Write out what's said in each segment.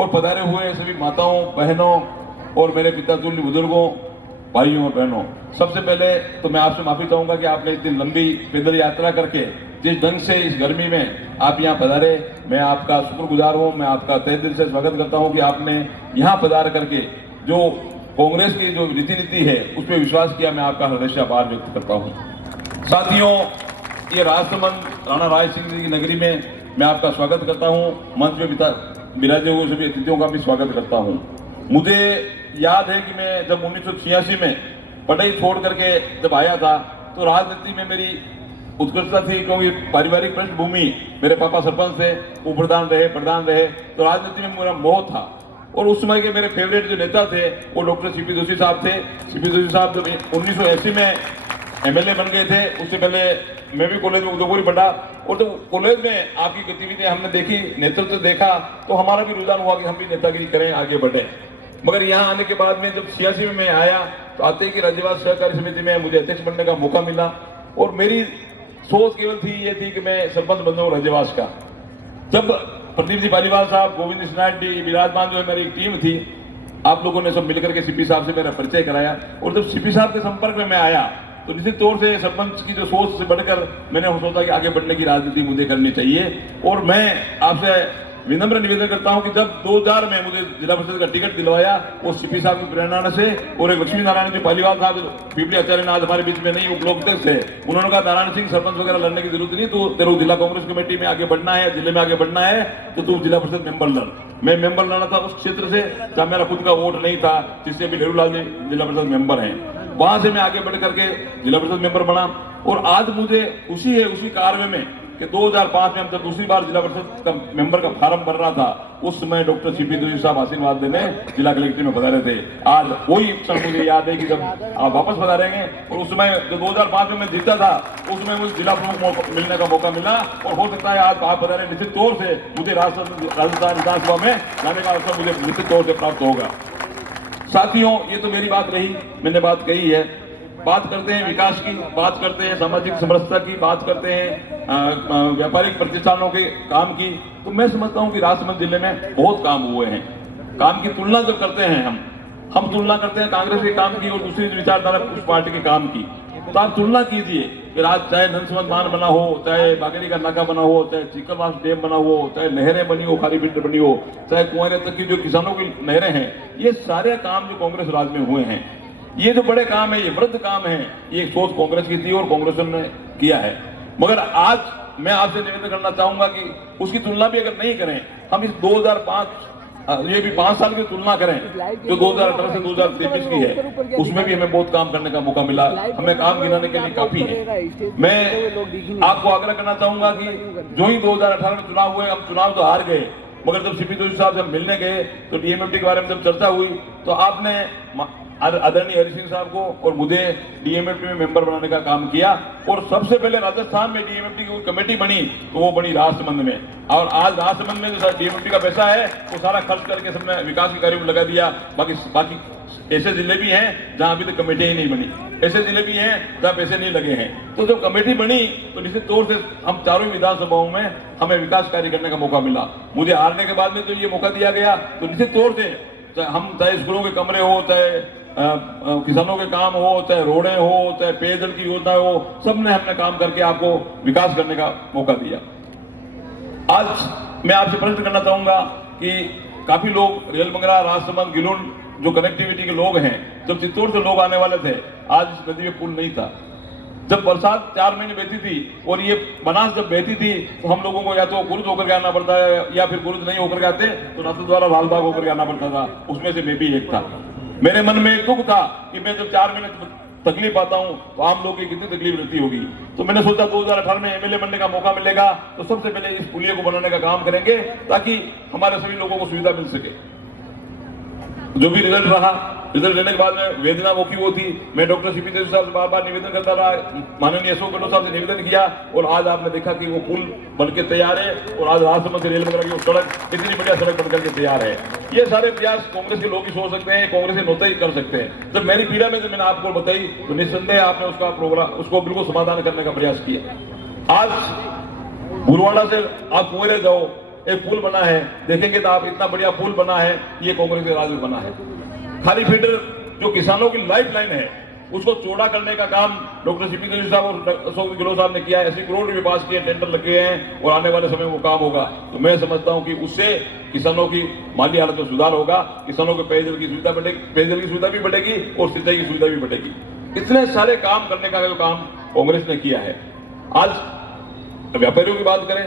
और पधारे हुए सभी माताओं, बहनों और मेरे पिता तुल्य बुजुर्गों, भाइयों और बहनों, सबसे पहले तो मैं आपसे माफी चाहूंगा कि आपने इतनी लंबी पैदल यात्रा करके जिस ढंग से इस गर्मी में आप यहाँ पधारे, मैं आपका शुक्रगुजार हूँ। मैं आपका तहे दिल से स्वागत करता हूँ कि आपने यहाँ पधार करके जो कांग्रेस की जो रीति नीति है उस पर विश्वास किया। मैं आपका हृदय से आभार व्यक्त करता हूँ। साथियों, ये राजसमंद राणा राय सिंह जी की नगरी में मैं आपका स्वागत करता हूँ। मंच में विराजे हुए सभी अतिथियों का भी स्वागत करता हूँ। मुझे याद है कि मैं जब 1986 में पढ़ाई छोड़ करके जब आया था तो राजनीति में मेरी उत्कृष्टता थी, क्योंकि पारिवारिक पृष्ठभूमि, मेरे पापा सरपंच थे, उप प्रधान रहे, तो राजनीति में मेरा मोह था। और उस समय के मेरे फेवरेट जो नेता थे वो डॉक्टर सीपी जोशी साहब थे। सीपी जोशी साहब जब 1980 में एमएलए बन गए थे, उससे पहले मैं भी कॉलेज में उदयपुर पढ़ा, और जब कॉलेज में आपकी गतिविधियां हमने देखी, नेतृत्व देखा, तो हमारा भी रुझान हुआ कि हम भी नेतागिरी करें, आगे बढ़े। मगर यहाँ आने के बाद में जब 86 में मैं आया तो आते ही की राज्यवास सहकारी समिति में मुझे अध्यक्ष बनने का मौका मिला, और मेरी सोच केवल ये थी कि मैं सरपंच बन जाऊं राज्यवास का। जब प्रदीप जी पालीवाल साहब, गोविंद सिन्हा जी, विराजमान जो है मेरी एक टीम थी, आप लोगों ने सब मिलकर के सीपी साहब से मेरा परिचय कराया, और जब सीपी साहब के संपर्क में मैं आया तो निश्चित तौर से सरपंच की जो सोच से बढ़कर मैंने सोचा कि आगे बढ़ने की राजनीति मुझे करनी चाहिए। और मैं आपसे विनम्र निवेदन करता हूं कि जब 2000 में मुझे जिला परिषद का टिकट दिलवाया, वो सीपी साहब की प्रेरणा से, और एक लक्ष्मी नारायण जी पालीवाल साहब पीपली आचार्य आज हमारे बीच में नहीं, वो ब्लॉक अध्यक्ष थे, उन्होंने कहा नारायण सिंह सरपंच वगैरह लड़ने की जरूरत नहीं, तो तेरे जिला कांग्रेस कमेटी में आगे बढ़ना है, जिले में आगे बढ़ना है, तो तू जिला परिषद मेंबर लड़। मैं मेंबर लड़ा था उस क्षेत्र से जहां मेरा खुद का वोट नहीं था, जिससे अभी नेहरूलाल जी जिला परिषद मेंबर है। वहां से मैं आगे बढ़ करके जिला परिषद मेंबर बना, और आज मुझे उसी कार्य में कि 2005 में हम जब दूसरी बार जिला परिषद का मेंबर का फार्म भर रहा था, उस समय डॉक्टर सीपी जोशी साहब आशीर्वाद देने जिला कलेक्टर में पधारे थे। आज वही क्षण मुझे याद है कि जब आप वापस पधारेंगे, और उस समय जो 2005 में मैं जीता था, उस समय मुझे जिला प्रमुख मिलने का मौका मिला, और हो सकता है आज आप पधारे, निश्चित तौर से मुझे राजस्थान विधानसभा में जाने का अवसर मुझे निश्चित तौर से प्राप्त होगा। साथियों, ये तो मेरी बात रही, मैंने बात कही है। बात करते हैं विकास की, बात करते हैं सामाजिक समरसता की, बात करते हैं व्यापारिक प्रतिष्ठानों के काम की। तो मैं समझता हूं कि राजसमंद जिले में बहुत काम हुए हैं। काम की तुलना जब करते हैं हम तुलना करते हैं कांग्रेस के काम की और दूसरी विचारधारा उस पार्टी के काम की, तो आप तुलना कीजिए कि आज चाहे नंसमंद बांध बना हो, चाहे बागेड़ी का नाका बना हो, चाहे चिकलवास डैम बना हो, चाहे नहरें बनी हो, खारी बिल्डर बनी हो, चाहे कुआरे तक की जो किसानों की नहरें हैं, ये सारे काम जो कांग्रेस राज में हुए हैं, ये जो बड़े काम है, ये वृद्ध काम है, ये सोच कांग्रेस की थी और कांग्रेस ने किया है। मगर आज मैं आपसे निवेदन करना चाहूंगा कि उसकी तुलना भी अगर नहीं करें, हम इस 2005 ये भी 5 साल की तुलना करें जो 2018 से 2023 की है, उसमें भी हमें बहुत काम करने का मौका मिला, हमें काम गिनाने के लिए काफी है। मैं आपको आग्रह करना चाहूंगा कि जो ही 2018 में चुनाव हुए, हम चुनाव तो हार गए, मगर जब सीपी जोशी साहब से मिलने गए तो डीएमएफटी के बारे में जब चर्चा हुई तो आपने आदरणीय हरि सिंह साहब को और मुझे डीएमएफटी में मेंबर बनाने का काम किया, और सबसे पहले राजस्थान में डीएमएफटी की कमेटी बनी तो वो बनी राजसमंद में। और आज राजसमंद में जो डीएमएफटी का पैसा है वो सारा खर्च करके सबने विकास के कार्यों में लगा दिया। बाकी ऐसे जिले भी हैं जहां अभी तक कमेटी ही नहीं बनी, ऐसे जिले भी हैं जहां पैसे नहीं लगे हैं। तो जब कमेटी बनी तो निश्चित तौर से हम चारों विधानसभाओं में हमें विकास कार्य करने का मौका मिला। मुझे हारने के बाद में तो ये मौका दिया गया, तो निश्चित तौर से हम चाहे स्कूलों के कमरे हो, चाहे किसानों के काम हो, चाहे रोडें हो, चाहे पेयजल की योजना हो, सब में हमने काम करके आपको विकास करने का मौका दिया। आज मैं आपसे प्रश्न करना चाहूंगा कि काफी लोग रेल मंगरा, राजसमंद, गिलुंड जो कनेक्टिविटी के लोग हैं, जब चित्तौड़ से लोग आने वाले थे, आज इस नदी में पुल नहीं था। जब बरसात 4 महीने बहती थी और ये बनास जब बहती थी तो हम लोगों को या तो गुरुद होकर के आना पड़ता है, या फिर गुरुद नहीं होकर के आते तो रास्ते द्वारा लालबाग होकर के आना पड़ता था। उसमें से मैं भी एक था। मेरे मन में एक दुख था कि मैं जब 4 महीने तकलीफ पाता हूं तो आम लोगों की कितनी तकलीफ रहती होगी। तो मैंने सोचा 2018 में एमएलए बनने का मौका मिलेगा तो सबसे पहले इस पुलिया को बनाने का काम करेंगे ताकि हमारे सभी लोगों को सुविधा मिल सके। जो भी रिजल्ट रहा, रिजल्ट लेने के बाद में वेदना वो की वो थी। मैं डॉक्टर सीपी जोशी साहब से बार बार निवेदन करता रहा, माननीय अशोक गहलोत साहब से निवेदन किया, और आज आपने देखा कि वो पुल बनके तैयार है, और आज राजसमंद से रेल मंगरा की सड़क इतनी बढ़िया सड़क बनकर के तैयार है। ये सारे प्रयास कांग्रेस के लोग ही सोच सकते हैं, कांग्रेस के नेता ही कर सकते हैं। जब मेरी पीड़ा में जब मैंने आपको बताई तो निस्संदेह आपने उसका प्रोग्राम, उसको बिल्कुल समाधान करने का प्रयास किया। आज गुरुवाड़ा से आप कुएरे जाओ एक पुल बना है, देखेंगे तो आप इतना बढ़िया पुल बना है, ये कांग्रेस के राज में बना है। खाली फीडर जो किसानों की लाइफ लाइन है उसको चौड़ा करने का काम डॉक्टर सीपी जोशी साहब और अशोक गहलोत साहब ने किया है। 80 करोड़ रुपए पास किए, टेंडर लगे हैं और आने वाले समय में वो काम होगा। तो मैं समझता हूं कि उससे किसानों की माली हालत में सुधार होगा, किसानों को पेयजल की सुविधा बढ़ेगी, पेयजल की सुविधा भी बढ़ेगी और सिंचाई की सुविधा भी बढ़ेगी। इतने सारे काम करने का जो काम कांग्रेस ने किया है। आज व्यापारियों की बात करें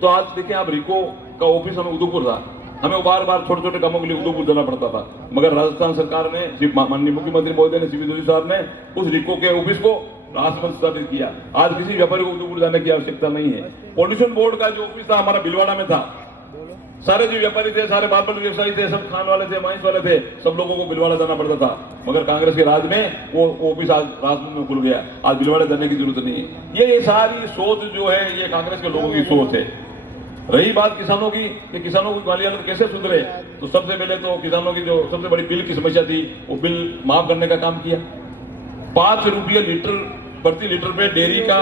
तो आज देखिए आप रिको का ऑफिस हमें उदयपुर था, हमें बार बार छोटे छोटे कामों के लिए उदयपुर जाना पड़ता था, मगर राजस्थान सरकार ने, माननीय मुख्यमंत्री महोदय ने, सीपी जोशी साहब ने उस रिको के ऑफिस को राजभवन स्थापित किया। आज किसी व्यापारी को उदयपुर जाने की आवश्यकता नहीं है। पॉल्यूशन बोर्ड का जो ऑफिस था हमारा भीलवाड़ा में था, सारे जो व्यापारी थे, सारे बार्बर व्यवसायी थे, सब खान वाले थे, माइंस वाले थे, सब लोगों को भीलवाड़ा जाना पड़ता था, मगर कांग्रेस के राज में वो ऑफिस आज राजभवन में खुल गया। आज भीलवाड़ा जाने की जरूरत नहीं है। ये सारी सोच जो है ये कांग्रेस के लोगों की सोच है। रही बात किसानों की कि किसानों की माली हालत कैसे सुधरे, तो सबसे पहले तो किसानों की जो सबसे बड़ी बिल की समस्या थी वो बिल माफ करने का काम किया। 5 रुपये लीटर प्रति लीटर पे डेयरी का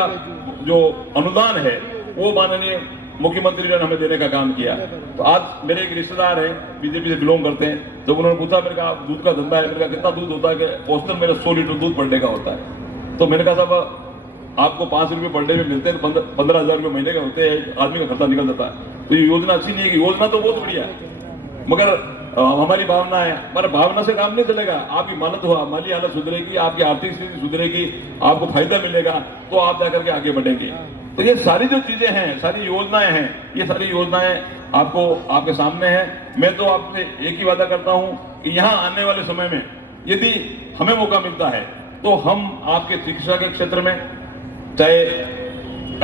जो अनुदान है वो माननीय मुख्यमंत्री ने हमें देने का काम किया। तो आज मेरे एक रिश्तेदार हैं, बीजेपी से बिलोंग करते हैं, जब उन्होंने पूछा, मेरे कहा दूध का धंधा है, मेरे कहा कितना दूध होता है, कि औसतन मेरा 100 लीटर दूध पर डे का होता है। तो मैंने कहा साहब आपको 5 रुपये पर डे में मिलते हैं, 15,000 रुपये महीने के होते हैं, आदमी का खर्चा निकल जाता है। तो ये योजना अच्छी नहीं है कि योजना तो बहुत बढ़िया है, मगर हमारी भावना है, हमारे भावना से काम नहीं चलेगा। आपकी माली हालत सुधरेगी, आपकी आर्थिक स्थिति सुधरेगी, आपको फायदा मिलेगा तो आप जाकर के आगे बढ़ेंगे। तो ये सारी जो चीजें हैं, सारी योजनाएं हैं, ये सारी योजनाएं आपको आपके सामने हैं। मैं तो आपसे एक ही वादा करता हूं कि यहाँ आने वाले समय में यदि हमें मौका मिलता है तो हम आपके चिकित्सा के क्षेत्र में, चाहे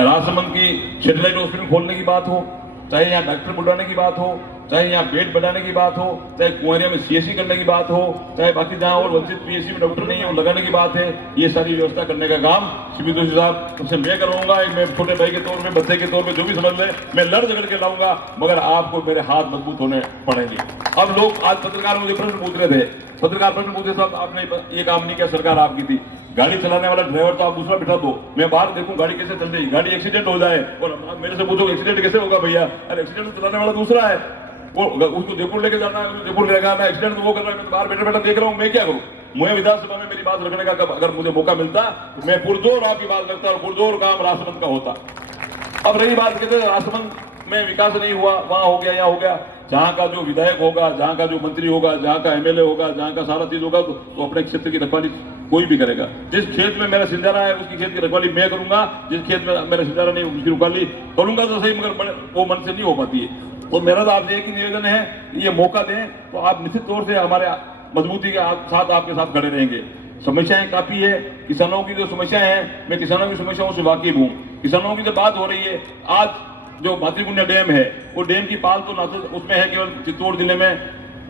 राजसमंद की सैटेलाइट हॉस्पिटल खोलने की बात हो, चाहे यहाँ डॉक्टर बुलाने की बात हो, चाहे यहाँ बेड बढ़ाने की बात हो, चाहे कुंवरिया में सीएससी करने की बात हो, चाहे बाकी जहां और वंचित पीएससी में डॉक्टर नहीं है वो लगाने की बात है, ये सारी व्यवस्था करने का काम सीपी जोशी साहब सबसे मैं करवाऊंगा। एक मैं छोटे भाई के तौर में, बच्चे के तौर में, जो भी समझ ले, मैं लड़ झगड़ के लाऊंगा, मगर आपको मेरे हाथ मजबूत होने पड़ेंगे। अब लोग आज पत्रकार मुझे प्रश्न पूछ रहे थे, पत्रकार प्रश्न पूछे साहब आपने ये काम नहीं किया, सरकार आपकी थी, गाड़ी चलाने वाला ड्राइवर तो आप दूसरा बिठा दो, मैं बाहर देखूं गाड़ी कैसे चल रही, गाड़ी एक्सीडेंट हो जाए और मेरे से पूछो एक्सीडेंट कैसे होगा भैया, अरे एक्सीडेंट चलाने वाला दूसरा है, वो उसको जयपुर लेके जाना है, जयपुर ले जाना, एक्सीडेंट तो वो कर रहा है, मैं बाहर बैठे बैठा देख रहा हूँ, मैं क्या करूँ। मुझे विधानसभा में मेरी बात रखने का अगर मुझे मौका मिलता तो मैं पुरजोर आपकी बात करता और पुरजोर काम राजसमंद का होता। अब रही बात कहते राजसमंद में विकास नहीं हुआ, वहां हो गया, यहाँ हो गया, जहां का जो विधायक होगा, जहां का जो मंत्री होगा, जहां का एमएलए होगा, जहां का सारा चीज होगा, तो अपने क्षेत्र की रखवाली कोई भी करेगा। जिस खेत में मेरा सिंचारा है उसकी खेत की रखवाली मैं करूंगा, जिस खेत में मेरा सिंचारा नहीं उसकी रखवाली करूंगा तो सही, मगर वो मन से नहीं हो पाती है। तो मेरा तो आपसे एक ही निवेदन है, ये मौका दें तो आप निश्चित तौर से हमारे मजबूती के साथ आपके साथ खड़े रहेंगे। समस्याएं काफी है, किसानों की जो समस्याएं हैं, मैं किसानों की समस्याओं से वाकिफ हूँ। किसानों की जो बात हो रही है, आज जो मातृपुण्य डैम है वो डैम की पाल तो उसमें है केवल चित्तौड़ जिले में,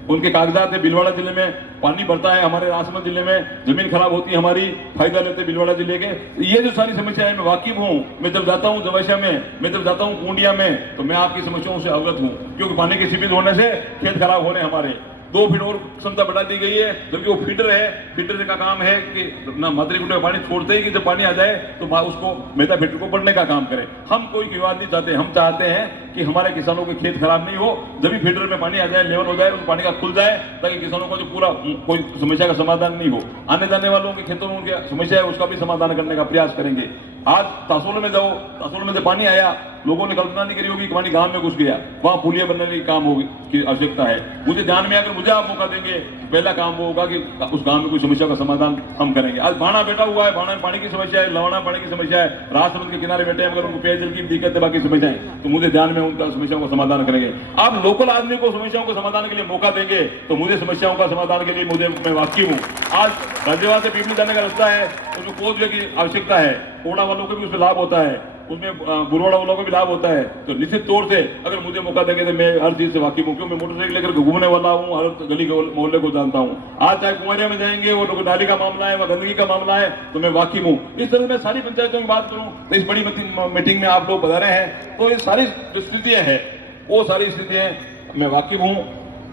उनके कागजात है, भीलवाड़ा जिले में पानी भरता है, हमारे राजसमंद जिले में जमीन खराब होती है, हमारी फायदा लेते भीलवाड़ा जिले के। ये जो सारी समस्याएं मैं वाकिफ हूँ, मैं जब जाता हूँ जवैसा में, मैं जब जाता हूँ कुंडिया में, तो मैं आपकी समस्याओं से अवगत हूँ, क्योंकि पानी के सीमित होने से खेत खराब हो रहे हैं हमारे। 2 फीट और क्षमता बढ़ा दी गई है, जबकि वो फीडर है, फीडर का काम है कि ना मातृकुंड में पानी छोड़ते ही कि जब पानी आ जाए तो उसको मेधा फीडर को बढ़ने का काम करे। हम कोई विवाद नहीं चाहते, हम चाहते हैं कि हमारे किसानों के खेत खराब नहीं हो, जब भी फीडर में पानी आ जाए, लेवल हो जाए, उस पानी का खुल जाए, ताकि किसानों का जो पूरा कोई समस्या का समाधान नहीं हो। आने जाने वालों के खेतों में उनकी समस्या है उसका भी समाधान करने का प्रयास करेंगे। आज तासोल में जाओ, तासोल में जब पानी आया, लोगों ने कल्पना नहीं करी होगी कि पानी गांव में घुस गया, वहां पुलिया बनने की काम होगी की आवश्यकता है। मुझे ध्यान में आकर मुझे आप मौका देंगे, पहला काम वो होगा कि उस गांव में कोई समस्या का समाधान हम करेंगे। आज भाना बैठा हुआ है, भाना में पानी की समस्या है, लवाना पानी की समस्या है, राजसमंद के किनारे बैठे हैं, अगर उनको पेयजल की दिक्कत है, बाकी समस्याएं, तो मुझे ध्यान में उनका समस्याओं का समाधान करेंगे। आप लोकल आदमी को समस्याओं के समाधान के लिए मौका देंगे तो मुझे समस्याओं का समाधान के लिए मैं वाकिफ हूँ। आज गाजियाबाद से पीपली जाने का रास्ता है, उसमें कोच वे की आवश्यकता है, कोड़ा वालों को भी उसमें लाभ होता है, उसमें बुरवाड़ा वालों को भी लाभ होता है। तो निश्चित तौर से अगर मुझे मौका देंगे तो मैं हर चीज से वाकिफ हूँ, क्योंकि मैं मोटरसाइकिल लेकर घूमने वाला हूँ, हर गली मोहल्ले को जानता हूँ। आज चाहे कुंवरिया में जाएंगे, वो नाली का मामला है, वह गंदगी का मामला है, तो मैं वाकिफ हूँ। इस तरह मैं सारी पंचायतों की बात करूँ तो इस बड़ी मीटिंग में आप लोग बता रहे हैं, तो ये सारी जो स्थितियां हैं वो सारी स्थितियां मैं वाकिफ हूँ।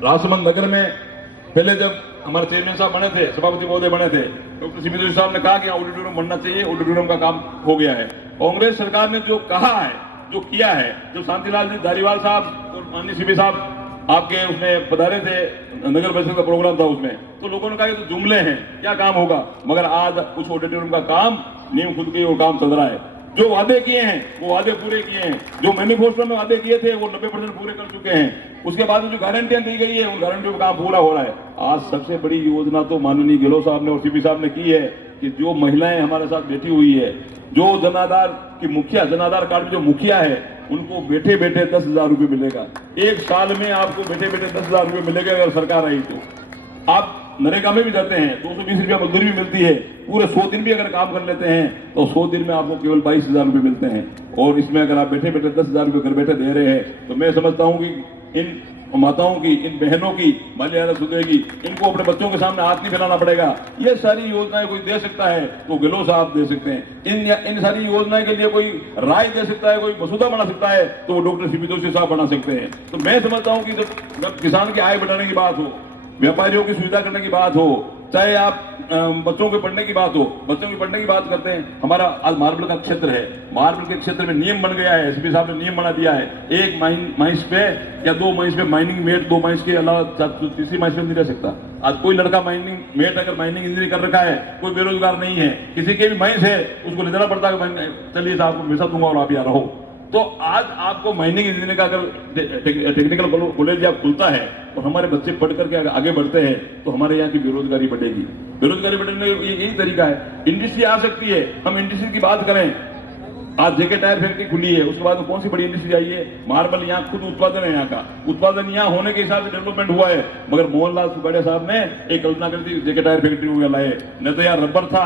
राजसमंद नगर में पहले जब हमारे चेयरमैन साहब बने थे, सभापति महोदय बने थे, डॉक्टर सीपी जोशी साहब ने कहा कि ऑडिटोरियम बनना चाहिए, ऑडिटोरियम का काम हो गया है। कांग्रेस सरकार ने जो कहा है जो किया है, जो शांतिलाल जी धारीवाल साहब और माननीय सीपी साहब आपके उसमें पधारे थे, नगर परिषद का प्रोग्राम था उसमें, तो लोगों ने कहा ये तो जुमले हैं, क्या काम होगा। मगर आज उस ऑडिटोरियम का काम नींव खुद की और काम चल रहा है। जो वादे किए हैं वो वादे पूरे किए हैं, जो मैनिफेस्टो में वादे किए थे वो 90% पूरे कर चुके हैं। उसके बाद जो गारंटियां दी गई है उन गारंटियों का काम पूरा हो रहा है। आज सबसे बड़ी योजना तो माननीय गहलोत साहब ने और सीपी साहब ने की है कि जो महिलाएं हमारे साथ बैठी हुई है, जो जनाधार की मुखिया, जनाधार कार्ड जो मुखिया है, उनको बैठे बैठे 10,000 रुपये मिलेगा। एक साल में आपको बैठे बैठे 10,000 रुपये मिलेगा अगर सरकार आई तो। आप नरेगा में भी जाते हैं, 220 रुपया मजदूरी भी मिलती है, पूरे 100 दिन भी अगर काम कर लेते हैं तो 100 दिन में आपको केवल 22,000 रुपये मिलते हैं। और इसमें अगर आप बैठे बैठे 10,000 रुपये घर बैठे दे रहे हैं तो मैं समझता हूं कि इन माताओं की, इन बहनों की मर्यादा सुधरेगी। इनको अपने बच्चों के सामने हाथ नहीं फैलाना पड़ेगा। ये सारी योजनाएं कोई दे सकता है तो गहलोत साहब दे सकते हैं। इन सारी योजनाएं के लिए कोई राय दे सकता है, कोई मसूदा बना सकता है तो वो डॉक्टर सीपी जोशी साहब बना सकते हैं। तो मैं समझता हूं कि जब किसान की आय बढ़ाने की बात हो, व्यापारियों की सुविधा करने की बात हो, चाहे आप बच्चों के पढ़ने की बात हो, बच्चों के पढ़ने की बात करते हैं। हमारा आज मार्बल का क्षेत्र है, मार्बल के क्षेत्र में नियम बन गया है, एसपी साहब ने नियम बना दिया है, एक माइंस पे या 2 माइंस पे माइनिंग मेट, 2 माइंस के अलावा तीसरी माइंस पे नहीं रह सकता। आज कोई लड़का माइनिंग मेट अगर माइनिंग इंजीनियरिंग कर रखा है, कोई बेरोजगार नहीं है, किसी के भी माइंस है, उसको ले जाना पड़ता है, चलिए साहब को पैसा दूंगा और आप यहाँ रहो। तो आज आपको माइनिंग इंजीनियरिंग का अगर टेक्निकल कॉलेज आप खुलता है और हमारे बच्चे पढ़ करके आगे बढ़ते हैं तो हमारे यहाँ की बेरोजगारी बढ़ेगी। बेरोजगारी बढ़ने का यही तरीका है। इंडस्ट्री आ सकती है, हम इंडस्ट्री की बात करें, आज जेके टायर फैक्ट्री खुली है, उसके बाद कौन सी बड़ी इंडस्ट्री आई है। मार्बल यहाँ खुद उत्पादन है, यहाँ का उत्पादन यहाँ होने के हिसाब से डेवलपमेंट हुआ है। मगर मोहनलाल सुखाड़िया साहब ने एक कल्पना कर दी, जेके टायर फैक्ट्री को लाए, न तो यहाँ रबर था,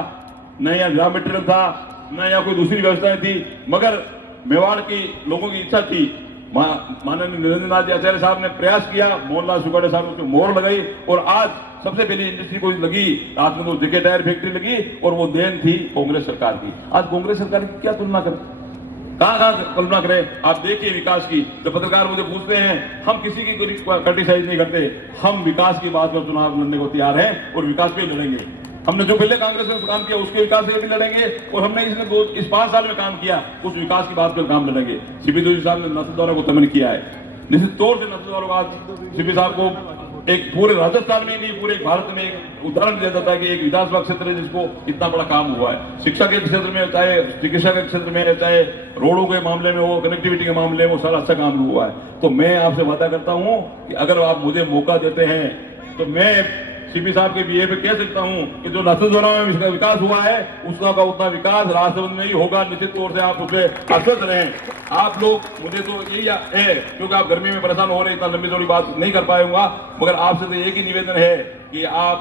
न यहाँ रॉ मटेरियल था, न यहाँ कोई दूसरी व्यवस्थाएं थी। मगर मेवाड़ की लोगों की इच्छा थी, माननीय नरेंद्र नाथ आचार्य साहब ने प्रयास किया, मोहनलाल सुखाड़िया साहब ने उसको मोहर लगाई और आज सबसे पहली इंडस्ट्री को लगी रात में, तो जेके टायर फैक्ट्री लगी और वो देन थी कांग्रेस सरकार की। आज कांग्रेस सरकार की क्या तुलना करें, कहाँ कल्पना करें। आप देखिए विकास की, जब पत्रकार मुझे पूछते हैं, हम किसी की क्रिटिसाइज नहीं करते, हम विकास की बात पर चुनाव लड़ने को तैयार हैं और विकास पे लड़ेंगे। हमने जो पहले कांग्रेस में काम किया उसके विकास से भी लड़ेंगे और हमने इस 5 साल में काम किया उस विकास की बात पर काम लड़ेंगे। सीपी जोशी साहब ने नसलद्वारा को तमन किया है, निश्चित तौर से नसलद्वारा को आज सीपी साहब को एक पूरे राजस्थान में नहीं पूरे भारत में एक उदाहरण दिया जाता है कि एक विधानसभा क्षेत्र है जिसको इतना बड़ा काम हुआ है। शिक्षा के क्षेत्र में चाहे चिकित्सा के क्षेत्र में, चाहे रोडों के मामले में हो, कनेक्टिविटी के मामले में, वो सारा अच्छा काम हुआ है। तो मैं आपसे वादा करता हूं कि अगर आप मुझे मौका देते हैं तो मैं सीपी साहब के बीए पे कह सकता हूं कि जो नसलद्वारा में विकास हुआ है उसका का उतना विकास राजसमंद में ही होगा। निश्चित तौर से आप उससे आश्वस्त रहें। आप लोग, मुझे तो यही है क्योंकि आप गर्मी में परेशान हो रहे, इतना लंबी चौड़ी बात नहीं कर पाऊंगा, मगर आपसे तो एक ही निवेदन है कि आप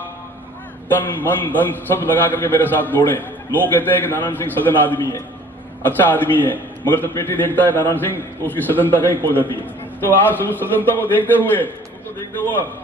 तन मन धन सब लगा करके मेरे साथ दौड़े। लोग कहते हैं कि नारायण सिंह सजन आदमी है, अच्छा आदमी है, मगर जब पेटी देखता है नारायण सिंह तो उसकी सजनता कहीं खो जाती है। तो आप उस सजनता को देखते हुए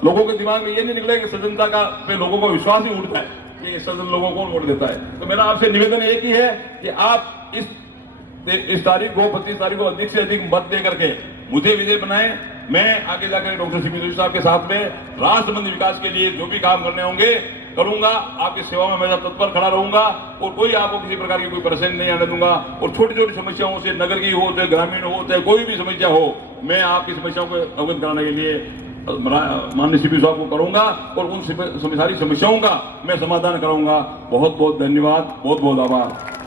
लोगों के दिमाग में ये नहीं निकले कि सजनता का पे लोगों को विश्वास ही उठता है कि ये सजन लोगों को वोट देता है। तो मेरा आपसे निवेदन एक ही है कि आप इस तारीख को 25 तारीख को अधिक से अधिक मत दे करके मुझे विजय बनाएं। मैं आगे जाकर डॉक्टर सीपी जोशी साहब के साथ में राष्ट्र संबंधी विकास के लिए जो भी काम करने होंगे करूंगा, आपकी सेवा में हमेशा तत्पर खड़ा रहूंगा और कोई आपको किसी प्रकार की कोई परेशानी नहीं आने दूंगा। और छोटी छोटी समस्याओं से, नगर की हो चाहे ग्रामीण हो चाहे कोई भी समस्या हो, मैं आपकी समस्याओं को अवगत कराने के लिए माननीय सीपी साहब को करूंगा और उन सारी समस्याओं का मैं समाधान कराऊंगा। बहुत बहुत धन्यवाद, बहुत बहुत आभार।